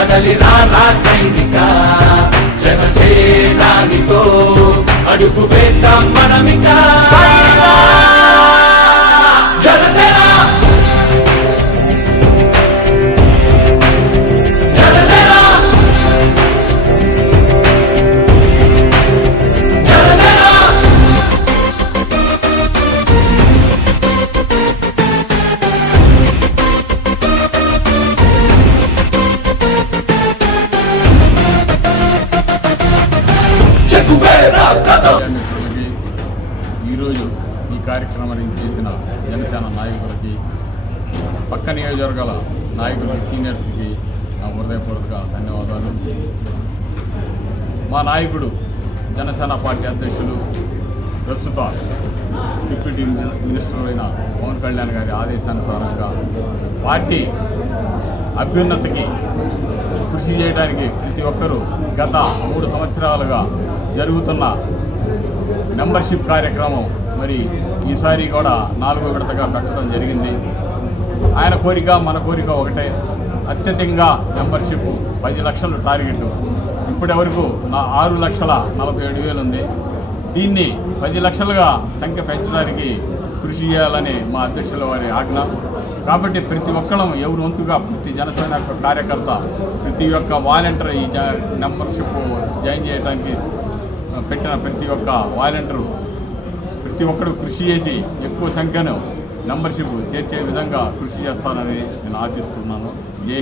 కదలి రా సైనిక జనసేనానితో అడుగు వేద్దాం మనమిక జనసేన ఈరోజు ఈ కార్యక్రమాన్ని చేసిన జనసేన నాయకులకి, పక్క నియోజకవర్గాల నాయకులకి, సీనియర్స్కి నా హృదయపూర్వక ధన్యవాదాలు. మా నాయకుడు జనసేన పార్టీ అధ్యక్షులు ప్రస్తుత డిప్యూటీ మినిస్టర్ అయిన పవన్ కళ్యాణ్ గారి ఆదేశానుసారంగా పార్టీ అభ్యున్నతికి కృషి చేయడానికి ప్రతి ఒక్కరూ గత 3 సంవత్సరాలుగా జరుగుతున్న మెంబర్షిప్ కార్యక్రమం మరి ఈసారి కూడా 4వ విడతగా పెట్టడం జరిగింది. ఆయన కోరిక మన కోరిక ఒకటే, అత్యధికంగా మెంబర్షిప్ 10 లక్షలు టార్గెట్. ఇప్పటి వరకు 6,47,000 ఉంది. దీన్ని 10 లక్షలుగా సంఖ్య పెంచడానికి కృషి చేయాలని మా అధ్యక్షుల వారి ఆజ్ఞ. కాబట్టి ప్రతి ఒక్కరం ఎవరు వంతుగా ప్రతి జనసేన కార్యకర్త, ప్రతి ఒక్క వాలంటీర్ ఈ మెంబర్షిప్ జాయిన్ చేయడానికి పెట్టిన ప్రతి ఒక్క వాలంటీరు ప్రతి ఒక్కరు కృషి చేసి ఎక్కువ సంఖ్యను మెంబర్షిప్ చేర్చే విధంగా కృషి చేస్తానని నేను ఆశిస్తున్నాను. జై